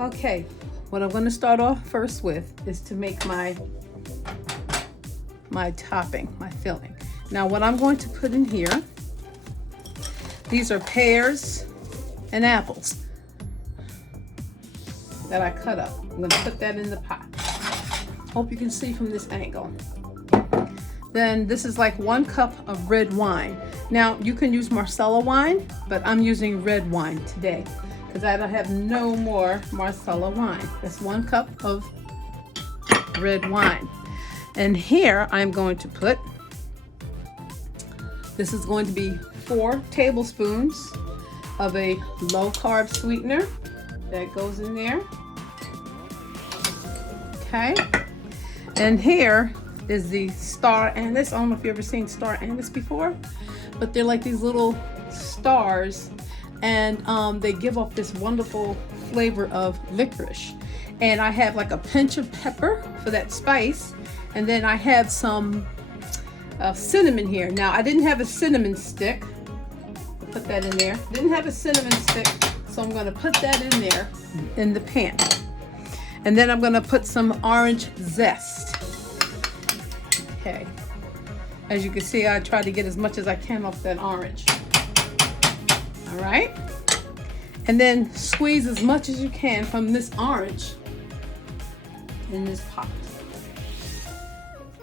Okay, what I'm going to start off first with is to make my topping, my filling. Now what I'm going to put in here, these are pears and apples that I cut up. I'm going to put that in the pot. Hope you can see from this angle. Then this is like 1 cup of red wine. Now you can use Marsala wine, but I'm using red wine today because I don't have no more Marsala wine. That's 1 cup of red wine. And here I'm going to put, this is going to be 4 tablespoons of a low carb sweetener that goes in there. Okay. And here is the star anise. I don't know if you've ever seen star anise before, but they're like these little stars, and they give off this wonderful flavor of licorice. And I have like a pinch of pepper for that spice, and then I have some cinnamon here. Now I didn't have a cinnamon stick. I'll put that in there. Didn't have a cinnamon stick, so I'm going to put that in there in the pan. And then I'm going to put some orange zest. Okay. As you can see, I try to get as much as I can off that orange. All right. And then squeeze as much as you can from this orange in this pot.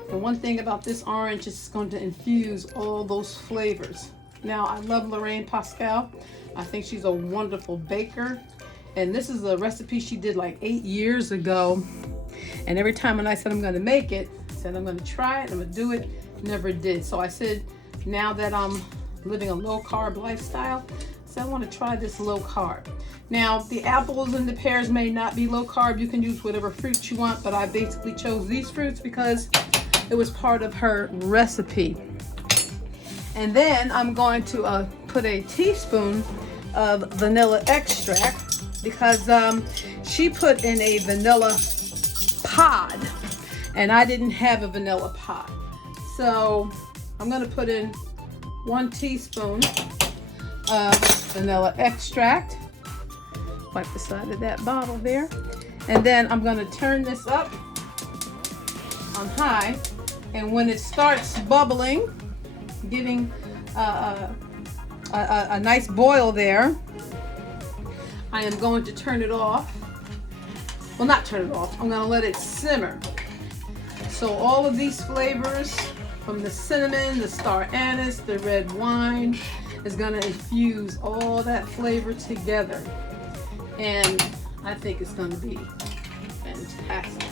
The one thing about this orange is it's going to infuse all those flavors. Now, I love Lorraine Pascal. I think she's a wonderful baker. And this is a recipe she did like 8 years ago. And every time when I said I'm going to make it, I said I'm going to try it, I'm going to do it, never did. So I said, now that I'm living a low carb lifestyle, so I want to try this low carb. Now, the apples and the pears may not be low carb. You can use whatever fruits you want, but I basically chose these fruits because it was part of her recipe. And then I'm going to put a teaspoon of vanilla extract because she put in a vanilla pod and I didn't have a vanilla pod. So I'm going to put in 1 teaspoon of vanilla extract. Wipe the side of that bottle there. And then I'm going to turn this up on high. And when it starts bubbling, getting a nice boil there, I am going to turn it off. Well, not turn it off. I'm going to let it simmer. So all of these flavors from the cinnamon, the star anise, the red wine is going to infuse all that flavor together. And I think it's going to be fantastic.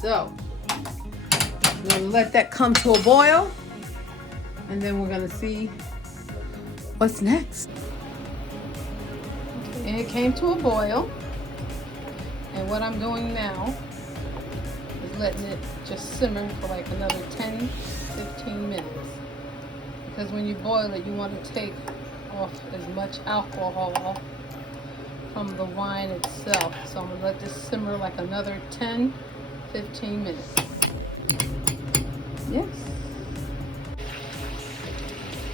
So I'm going to let that come to a boil, and then we're going to see what's next. And it came to a boil, and what I'm doing now is letting it just simmer for like another 10-15 minutes, because when you boil it, you want to take off as much alcohol from the wine itself. So I'm going to let this simmer like another 10-15 minutes. Yes.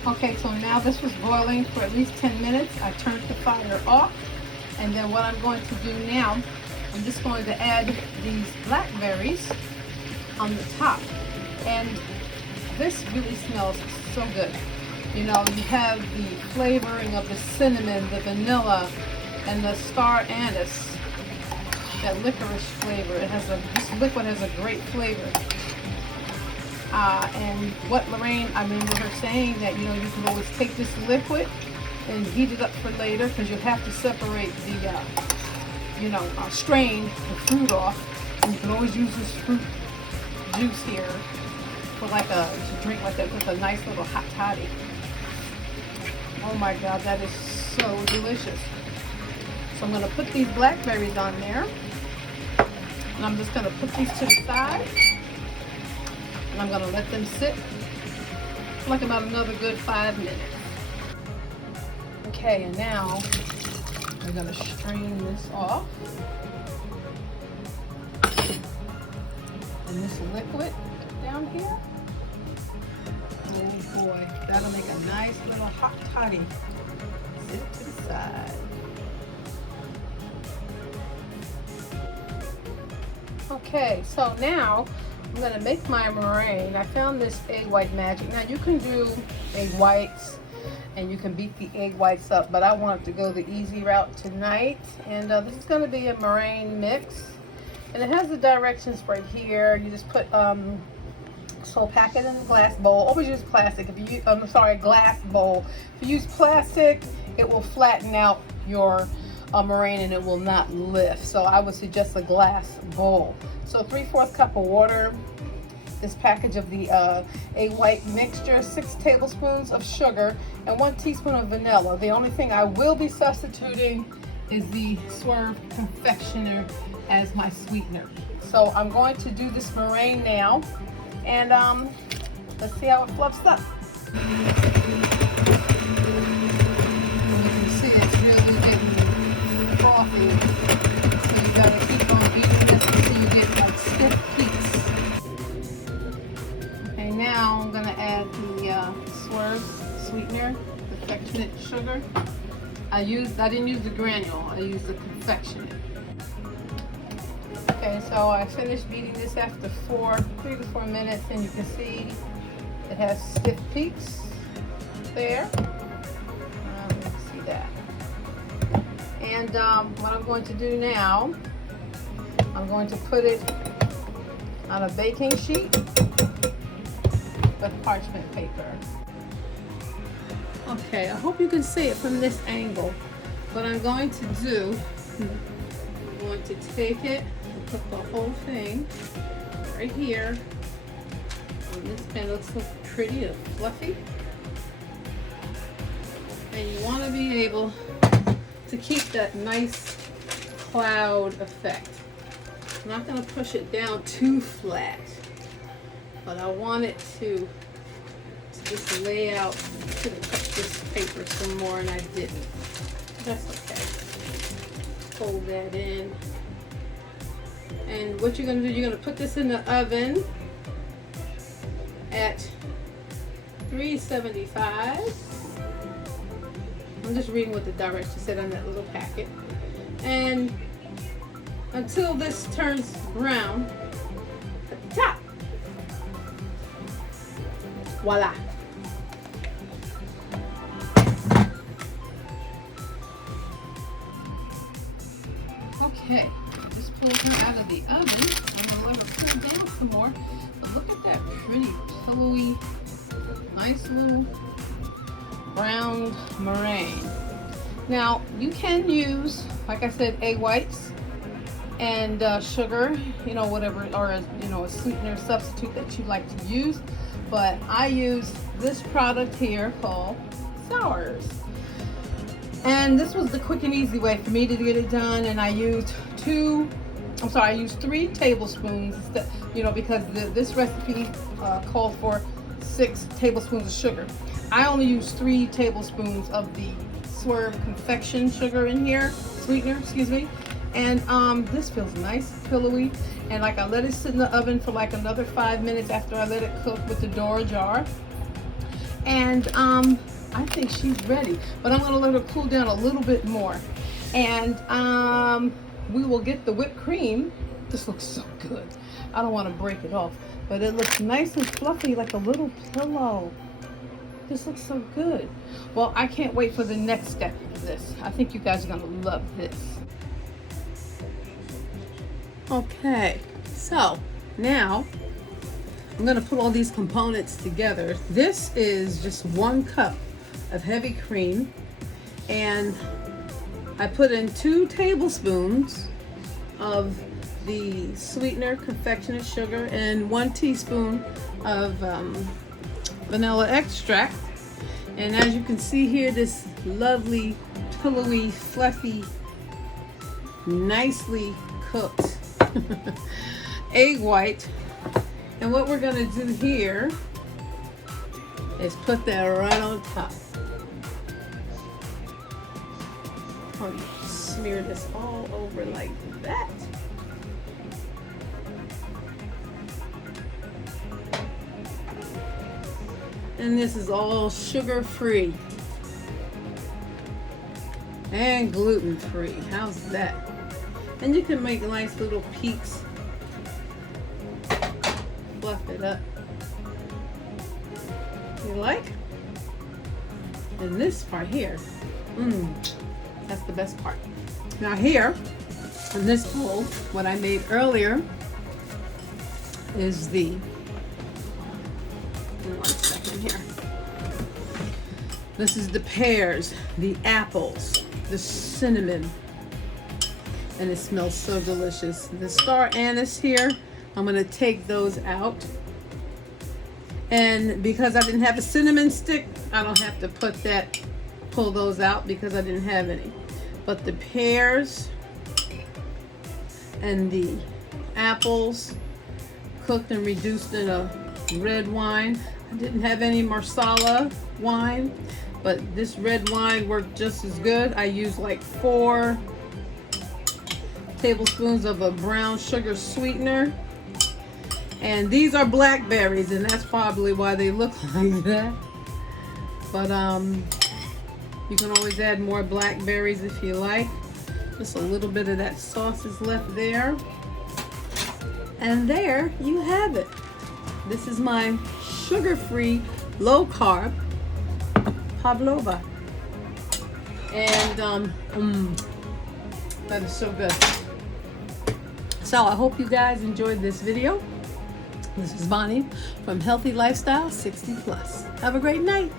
Okay, so now this was boiling for at least 10 minutes. I turned the fire off, and then what I'm going to do now, I'm just going to add these blackberries on the top. And this really smells so good. You know, you have the flavoring of the cinnamon, the vanilla, and the star anise, that licorice flavor. This liquid has a great flavor. And what Lorraine, with her saying that, you know, you can always take this liquid and heat it up for later, because you have to separate the, strain the fruit off. And you can always use this fruit juice here for to drink like that with a nice little hot toddy. Oh my God, that is so delicious. So I'm going to put these blackberries on there, and I'm just going to put these to the side, and I'm going to let them sit for like about another good 5 minutes. Okay, and now I'm going to strain this off. And this liquid down here, oh boy, that'll make a nice little hot toddy. Sit it to the side. Okay, so now I'm gonna make my meringue. I found this egg white magic. Now you can do egg whites and you can beat the egg whites up, but I wanted to go the easy route tonight. And this is gonna be a meringue mix. And it has the directions right here. You just put, so pack it in a glass bowl. Always use plastic. If you, glass bowl. If you use plastic, it will flatten out your meringue and it will not lift. So I would suggest a glass bowl. So 3/4 cup of water, this package of the egg white mixture, 6 tablespoons of sugar, and 1 teaspoon of vanilla. The only thing I will be substituting is the Swerve confectioner as my sweetener. So I'm going to do this meringue now, and let's see how it fluffs up. You can see it's really getting frothy, so you gotta keep on beating this until you get like stiff peaks. Okay, now I'm gonna add the Swerve sweetener, confectionate sugar. I didn't use the granule, I used the confectionate. Okay, so I finished beating this after 3 to 4 minutes, and you can see it has stiff peaks there. See that. And what I'm going to do now, I'm going to put it on a baking sheet with parchment paper. Okay, I hope you can see it from this angle. What I'm going to do, I'm going to take it and put the whole thing right here on this pan. It looks so pretty and fluffy. And you want to be able to keep that nice cloud effect. I'm not going to push it down too flat, but I want it to just lay out. I could have cut this paper some more and I didn't. That's okay. Fold that in. And what you're going to do, you're going to put this in the oven at 375. I'm just reading what the directions said on that little packet. And until this turns brown at the top. Voila. Okay, just pulled her out of the oven. I'm gonna let her cool down some more. But look at that pretty, pillowy, nice little round meringue. Now you can use, like I said, egg whites and sugar, whatever, or a sweetener substitute that you like to use. But I use this product here called Sours. And this was the quick and easy way for me to get it done. And I used 3 tablespoons, because this recipe called for 6 tablespoons of sugar. I only used 3 tablespoons of the Swerve confection sugar in here, sweetener, excuse me. And this feels nice, pillowy. And like I let it sit in the oven for like another 5 minutes after I let it cook with the door ajar. And I think she's ready, but I'm gonna let her cool down a little bit more. And we will get the whipped cream. This looks so good. I don't want to break it off, but it looks nice and fluffy like a little pillow. This looks so good. Well, I can't wait for the next step of this. I think you guys are gonna love this. Okay, so now I'm gonna put all these components together. This is just 1 cup of heavy cream, and I put in 2 tablespoons of the sweetener, confectionate sugar, and 1 teaspoon of vanilla extract. And as you can see here, this lovely, pillowy, fluffy, nicely cooked egg white. And what we're gonna do here is put that right on top. Smear this all over like that. And this is all sugar-free and gluten-free. How's that? And you can make nice little peaks fluff it up. You like? And this part here, that's the best part. Now here, in this bowl, what I made earlier is the, one second here. This is the pears, the apples, the cinnamon, and it smells so delicious. The star anise here, I'm gonna take those out. And because I didn't have a cinnamon stick, I don't have to pull those out because I didn't have any. But the pears and the apples, cooked and reduced in a red wine. I didn't have any Marsala wine, but this red wine worked just as good. I used like 4 tablespoons of a brown sugar sweetener. And these are blackberries, and that's probably why they look like that. But you can always add more blackberries if you like. Just a little bit of that sauce is left there. And there you have it. This is my sugar-free, low-carb pavlova. And that is so good. So I hope you guys enjoyed this video. This is Bonnie from Healthy Lifestyle 60 Plus. Have a great night.